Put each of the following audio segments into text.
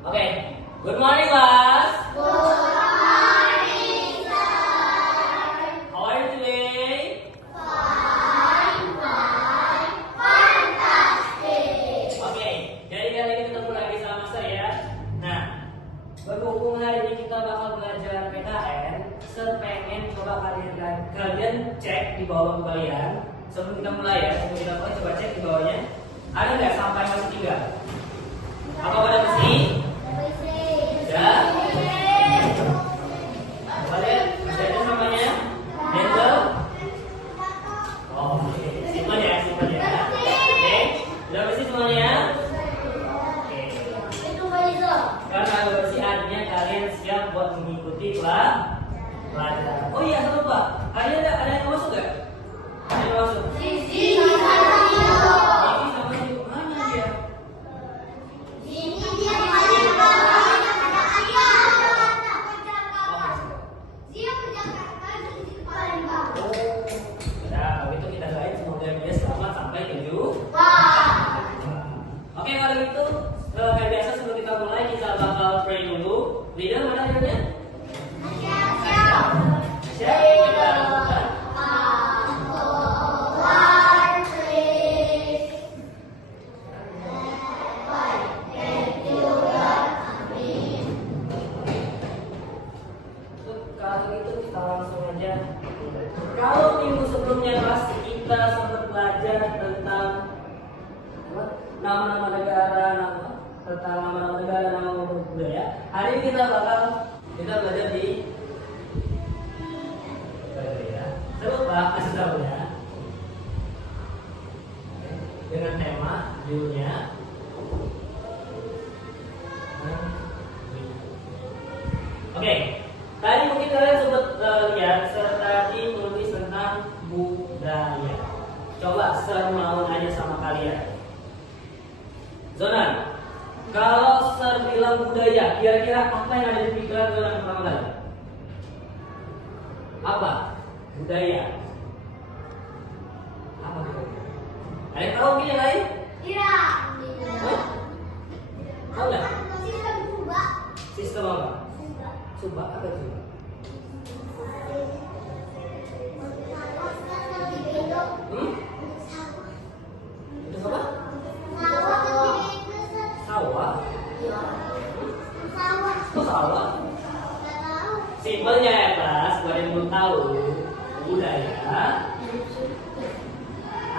Oke, good morning class. Good morning, sir. How are you today? Fine. Fantastic. Oke, jadi kali ini ketemu lagi sama saya. Nah, berhubung hari ini kita bakal belajar PKN, Sir pengen coba kalian cek di bawah buku kalian. Sebelum kita mulai ya, sebelum kita mulai coba cek di bawahnya. Ada nggak sampah yang masih tinggal? Apa pada bersih? Ya. Coba lihat, masih ada sampahnya? Dental? Oh, oke. Simpan ya. Oke, udah bersih semuanya? Oke. Karena udah bersih artinya kalian siap buat mengikuti pelajaran. Oh iya, satu lupa. Ada yang masuk nggak? Ada yang masuk? Ini sama si mana dia? Nah, kalau gitu kita doain semoga dia selamat sampai tujuan. Oke, kalau gitu kayak biasa sebelum kita mulai kita bakal pray dulu. Leader mana leadernya? Siap. Kita lakukan. Kalau gitu kita langsung aja. Kalau minggu sebelumnya kelas kita sempat belajar tentang nama-nama negara, nama budaya. Hari ini kita belajar di ya. Saya lupa kasih tahu ya. Dengan tema judulnya Oke. Tadi mungkin kalian sempat lihat tadi menulis tentang budaya. Coba Sir mau nanya sama kalian. Zonan, kalau Sir bilang budaya, kira-kira apa yang ada di pikiran Zonan pertama kali? Apa? Budaya. Apa itu? Ada yang tahu mungkin yang lain? Hah? Tahu nggak? Sistem apa? Subak apa itu? Itu apa? Sawah. Itu sawah. Simpelnya ya kelas, buat yang belum tahu, budaya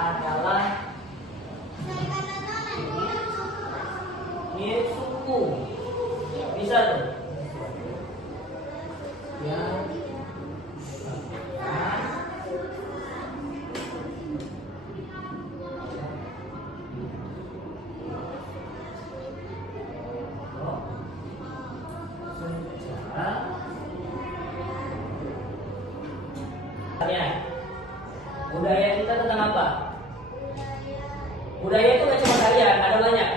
adalah mirip suku. Bisa tuh. Ya. Budaya kita tentang apa? Budaya itu nggak cuma tarian, ada banyak.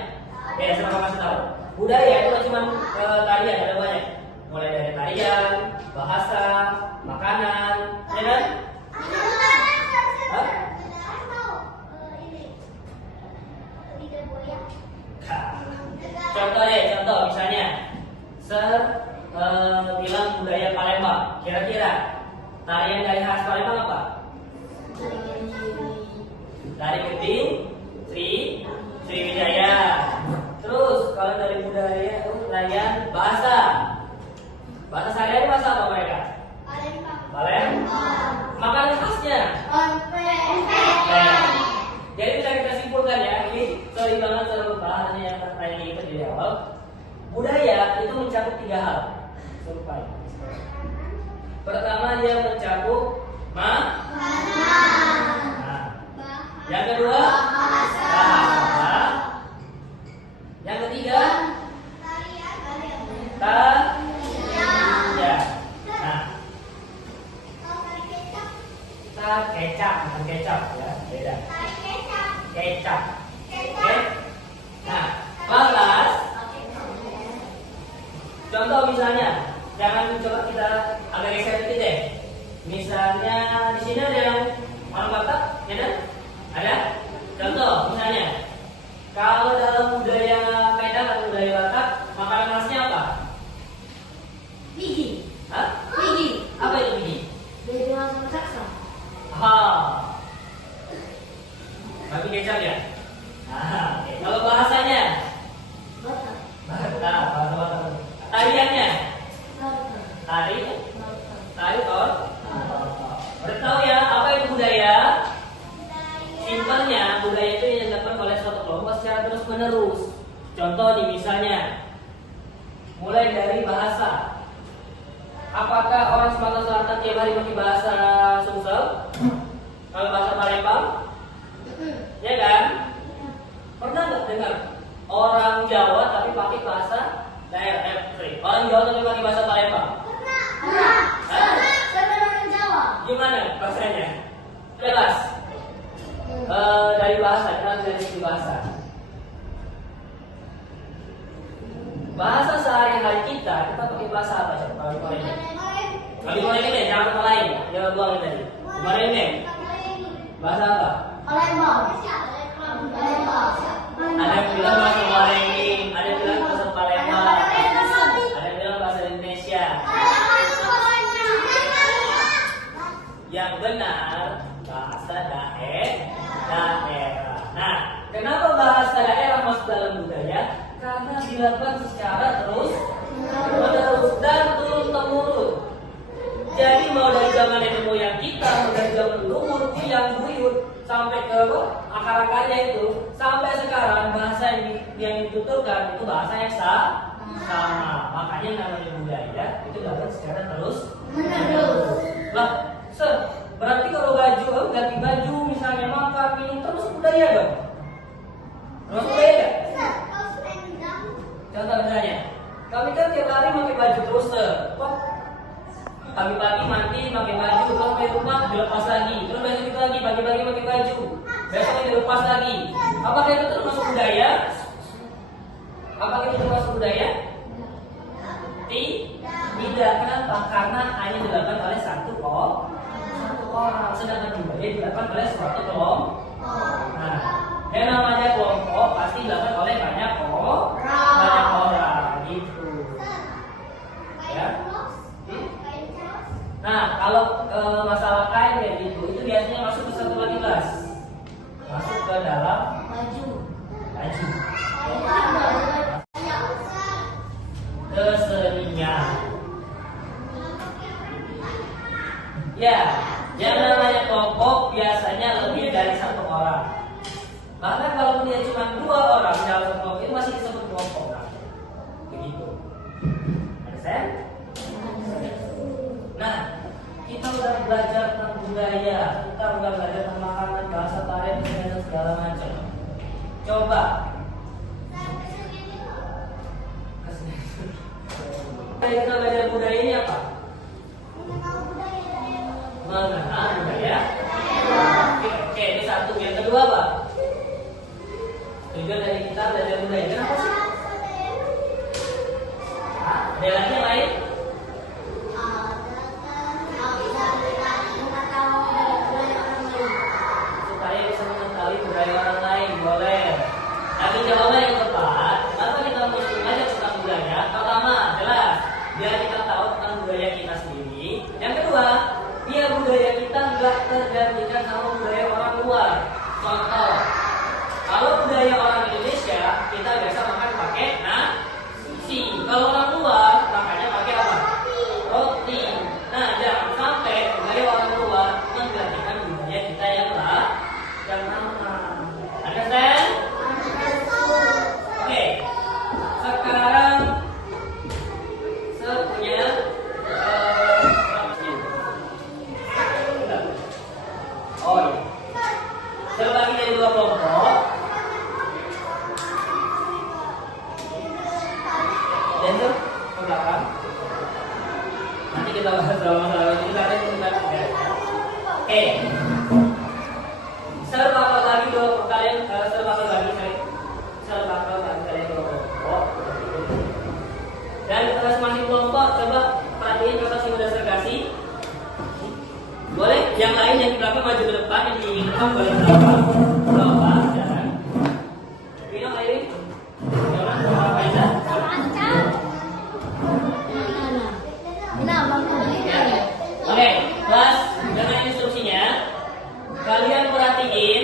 Ya, saya kasih tahu. Budaya itu nggak cuma tarian, ada banyak. Mulai dari tarian, bahasa, makanan, ya kan? Contoh misalnya, Sir bilang budaya Palembang. Kira-kira tarian dari khas Palembang apa? Tari Genting, Sriwijaya. Terus kalau dari budaya tarian bahasa sehari-hari bahasa apa mereka? Palembang. Makanan khasnya? Jadi bisa kita simpulkan ya, ini sorry banget saya lupa hanya yang tanya kita di awal. Budaya itu mencakup 3 hal. Sampai. Pertama dia mencakup yang kedua bahasa. Yang ketiga tarian. Nah, kecap bukan kecap ya, beda. Kecap. Oke. Nah, kelas. Contoh misalnya, jangan coba kita agak geser sedikit deh. Misalnya di sini ada yang orang Batak, ya kan? Ada? Contoh misalnya, kalau dalam budaya Medan atau budaya Batak, makanan terus. Contoh nih misalnya, mulai dari bahasa. Apakah orang Sumatera Selatan tiap hari pakai bahasa Sumsel? Kalau bahasa Palembang? Ya kan? Pernah nggak dengar orang Jawa tapi pakai bahasa daerah? Orang Jawa tapi pakai bahasa Palembang? Pernah. Hah? Saya orang Jawa. Gimana bahasanya? Jelas. Dari bahasa, kita dari segi bahasa. Bahasa sehari-hari kita pakai bahasa apa? Coba kali ini. Kali ini jangan kata lain. Jangan buang tadi. Kemarin ini. Bahasa apa? Palembang. Palembang. Ada yang bilang bahasa Palembang, ada yang bilang bahasa Palembang, ada yang bilang bahasa Indonesia. Yang benar bahasa daerah. Nah, kenapa bahasa daerah masuk dalam budaya? Karena dilakukan secara terus menerus dan turun temurun. Jadi mau dari zaman nenek moyang kita, mau dari zaman leluhur, buyang, buyut, sampai ke akar-akarnya itu, sampai sekarang bahasa yang dituturkan itu bahasa yang sama. Makanya namanya budaya itu dilakukan secara terus menerus. Lah, berarti kalau ganti baju, misalnya makan, minum terus budaya dong. Terus budaya nggak? Contoh misalnya, kami kan tiap hari pakai baju terus pagi-pagi mandi pakai baju, terus sampai rumah dilepas lagi, terus besok itu lagi pagi-pagi pakai baju, besok dilepas lagi. Apakah itu termasuk budaya? Apakah itu termasuk budaya? Tidak. Kenapa? Karena hanya dilakukan oleh satu orang, sedangkan budaya dilakukan oleh suatu kelompok. Nah, yang namanya kelompok pasti dilakukan oleh banyak orang gitu. Ya. Nah, kalau masalah kain kayak gitu, itu biasanya masuk ke satu lagi kelas, masuk ke dalam baju. Kesenian. Ya, yang namanya kelompok biasanya lebih dari satu orang. Bahkan kalau dia cuma 2 orang dalam satu kelompok itu masih disebut kelompok. Begitu. Understand? Nah, kita udah belajar tentang budaya, kita udah belajar tentang makanan, bahasa, tarian, dan segala macam. Coba. Kita belajar budaya ini apa? Mengenal budaya. Oke, ini satu. Yang kedua apa? Tujuan dari kita belajar budaya. Kenapa sih? Ada lagi yang lain? Supaya bisa mengetahui budaya orang lain, boleh. Tapi jawaban yang tepat, kenapa kita mesti belajar tentang budaya? Pertama, jelas, biar kita tahu tentang budaya kita sendiri. Yang kedua, biar budaya kita nggak tergantikan sama budaya orang luar. Contoh, kalau budaya orang Indonesia, kita biasa makan pakai nasi. Kalau orang luar, makannya pakai apa? Roti. Nah, jangan sampai budaya orang luar menggantikan budaya kita yang lama. Understand? Oke. Sekarang saya punya oh iya. Terbagi dari 2 kelompok. Dan itu ke belakang. Nanti kita bahas sama-sama. Kita ada tentang oke. Saya bakal bagi 2 kalian. Saya bakal bagi kalian 2 kelompok. Dan masing-masing kelompok coba perhatiin kertas yang udah saya kasih. Boleh? Yang lain yang di belakang maju ke depan, yang di depan boleh bawah, jangan. Vino, Airin, jangan. Aiza. Oke, kelas dengan instruksinya, kalian perhatiin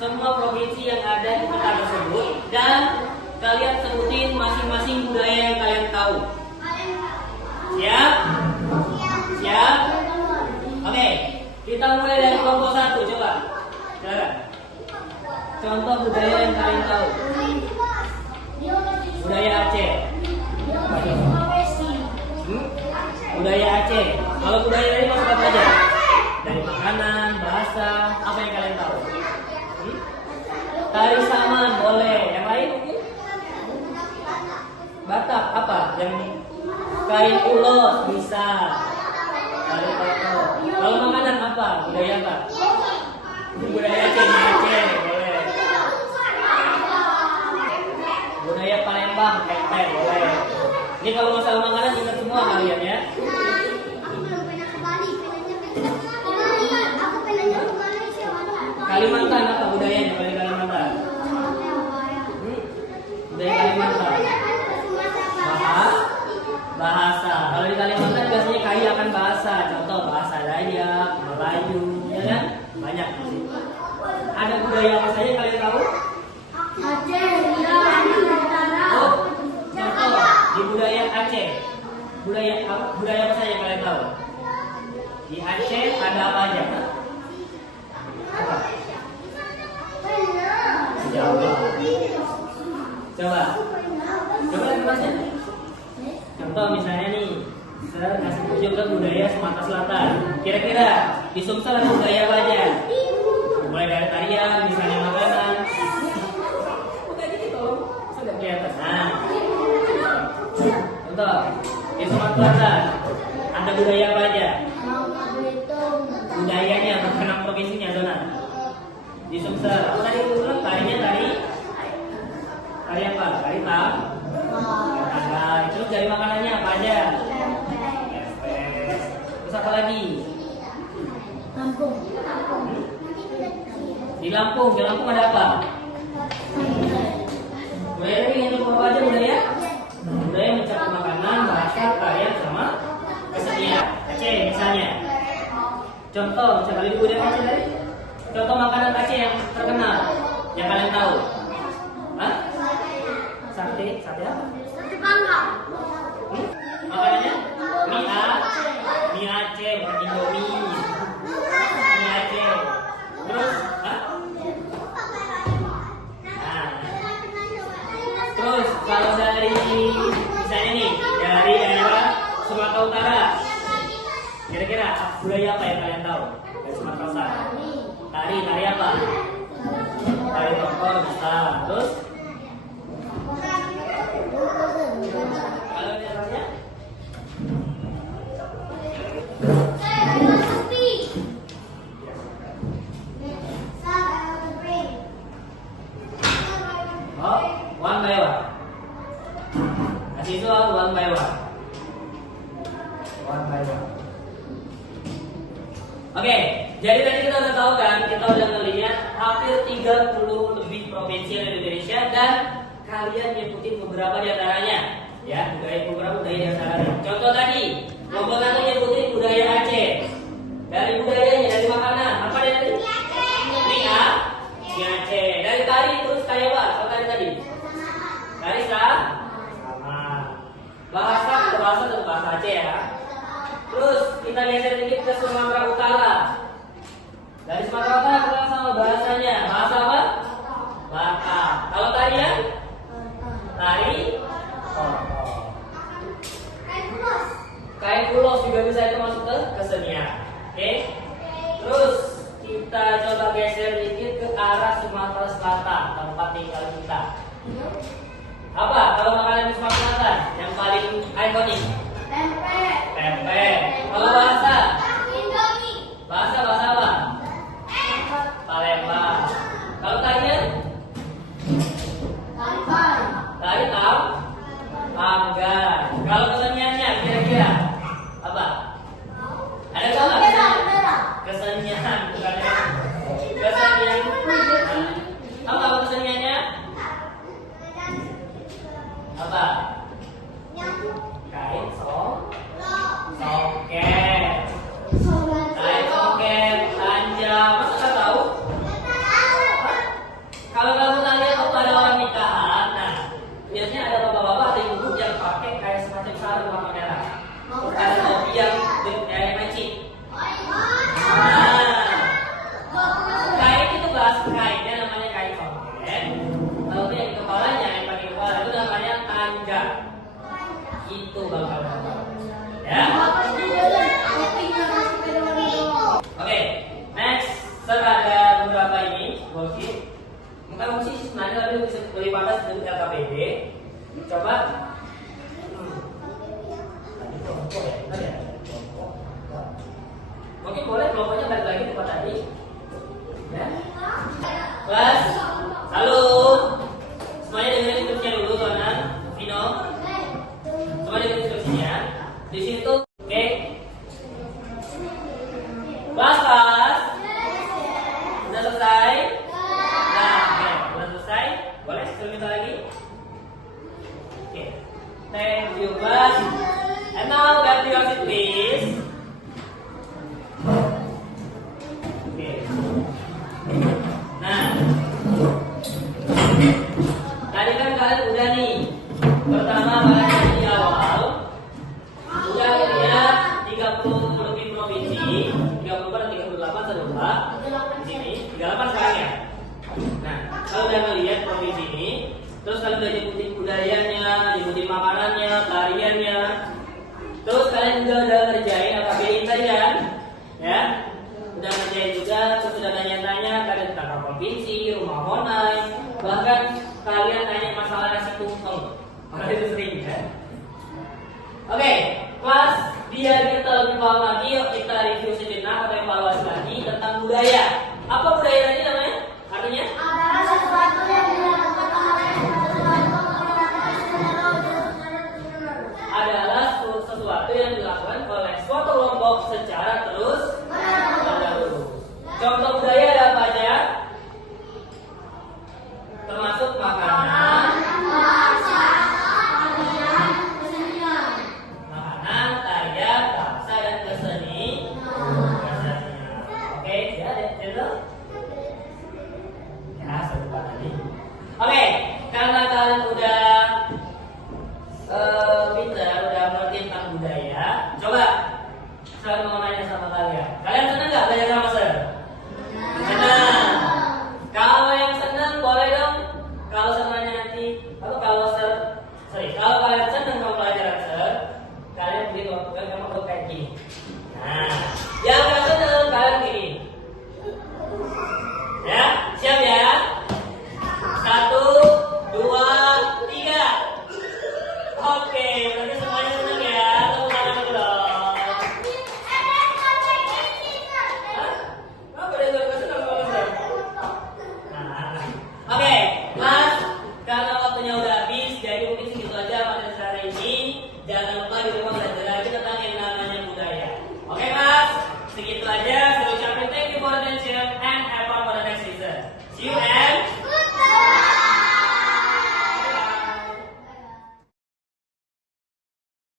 semua provinsi yang ada di peta tersebut dan kalian sebutin masing-masing budaya yang kalian tahu. Siap? Siap? Oke, kita mulai dari kelompok 1, coba. Silakan. Contoh budaya yang kalian tahu. Dan kain ulos bisa. Kain foto. Kalau makanan apa? Budaya apa? Budaya Aceh, Aceh boleh. Budaya Palembang, Tete boleh. Ini kalau masalah makanan ingat semua kalian ya. Aku belum pernah ke Bali, pengennya aku pengennya ke Malaysia. Kalimantan apa budayanya? Kalimantan. Budaya Kalimantan. Bahasa. Kalau di Kalimantan biasanya kaya akan bahasa. Contoh bahasa Dayak, Melayu, ya kan? Banyak di situ. Ada budaya apa saja kalian tahu? Aceh, Riau, Utara. Oh, contoh di budaya Aceh. Budaya apa saja kalian tahu? Di Aceh ada apa aja? Apa? Coba. Coba jelasnya. Contoh misalnya nih, saya kasih tunjuk ke budaya Sumatera Selatan. Kira-kira di Sumsel ada budaya apa aja? Mulai dari tarian, misalnya makanan. Bukan gitu, sudah kelihatan. Nah, contoh di Sumatera Selatan ada budaya apa aja? Budayanya, bukan provinsinya, zona. Di Sumsel, apa tadi itu tarinya tari apa? Tari tam. Nah, terus dari makanannya apa aja? Terus apa lagi? Di Lampung ada apa? Budaya ini yang apa aja budaya? Budaya mencakup makanan, bahasa, tarian, sama kesenian. Aceh misalnya. Contoh, coba lihat budaya Aceh tadi. Contoh makanan Aceh yang terkenal, yang kalian tahu. Hah? Sate apa? Sate panggang. Makanannya? Mie Aceh, bukan Indomie. Mie Aceh. Terus, hah? Nah. Terus kalau dari misalnya nih dari daerah Sumatera Utara, kira-kira budaya apa yang kalian tahu dari Sumatera Utara? Tari apa? Tari topeng bisa. Terus kalau daerahnya? Oh, one by one. Mahasiswa one by one. One by one. Oke, jadi tadi kita udah tahu kan, kita udah ngelihat hampir 30 lebih provinsi di Indonesia dan kalian nyebutin beberapa di antaranya. Ya, beberapa budaya di antaranya. Contoh tadi, kelompok satu nyebutin budaya Aceh. Dari budayanya, dari makanan, apa dia tadi? Mie Aceh. Dari tari terus kayak apa? Apa tadi tadi? Tari sama. Bahasa tentu bahasa Aceh ya. Terus kita geser dikit ke Sumatera Utara. Dari Sumatera Utara kita sama bahasanya. Bahasa apa? Batak. Kalau tarian? Tari kain ulos juga bisa itu masuk ke kesenian. Oke? Terus kita coba geser dikit ke arah Sumatera Selatan, tempat tinggal kita. Apa kalau makanan di Sumatera Selatan yang paling ikonik? Tempe. Kalau bahasa? Bahasa apa? Palembang. Kalau tarian? Tari panggan. Kalau keseniannya kira-kira apa? Ada tahu nggak? Kesenian bukan kesenian. Apa keseniannya? Apa? Kain soket. Kain soket, panjang. Masa nggak tahu? Kalau kamu tanya tuh pada orang nikahan, nah biasanya ada bapak-bapak atau ibu yang pakai kayak semacam sarung warna merah. Ada topi yang kayak magic. Nah, kain itu bahasa kainnya namanya kain soket. Kalau yang di kepalanya yang pakai kepala itu namanya tangga. Itu bakal ya. Oke, next ada beberapa ini worksheet. Mungkin worksheet sebenarnya tapi lebih pantas dengan LKPD. Coba boleh kelompoknya balik lagi tempat tadi. Ya. Kelas, halo. Semuanya dengerin instruksinya dulu, kanan. Vino. Semua dengerin instruksinya. Di situ, oke. Kelas. Udah selesai? Nah, oke. Udah selesai? Boleh suruh minta lagi? Oke. Thank you, class. And now, back to your seat, please. Oke. Nah, tadi kan kalian udah nih. Pertama kalian di awal udah lihat 30 lebih provinsi, 34 dan 38 serupa di sini, 38 sekarang ya. Nah, kalau udah ngelihat provinsi ini, terus kalian udah nyebutin budayanya, nyebutin makanannya, tariannya, terus kalian juga udah ngerjain AKBI tadi kan, ya? Udah ngerjain juga, terus udah nanya-nanya kalian tentang provinsi, rumah honai, bahkan kalian nanya masalah nasi tumpeng, karena itu sering ya. Oke, kelas, biar kita lebih paham lagi, yuk kita review sejenak atau evaluasi lagi tentang budaya. Apa budaya tadi namanya? Artinya? Adalah sesuatu yang dilakukan oleh Adalah sesuatu yang dilakukan oleh suatu kelompok secara terus menerus. Contoh budaya ada apa aja? Termasuk makanan, tarian, bahasa dan kesenian. Oke, ya, itu. Ya, serupa tadi. Oke, karena kalian udah pintar, udah ngerti tentang budaya, coba saya mau nanya sama kalian. Kalian senang nggak belajar sama saya? Senang. Kalau yang senang boleh dong. Kalau semuanya nanti, kalau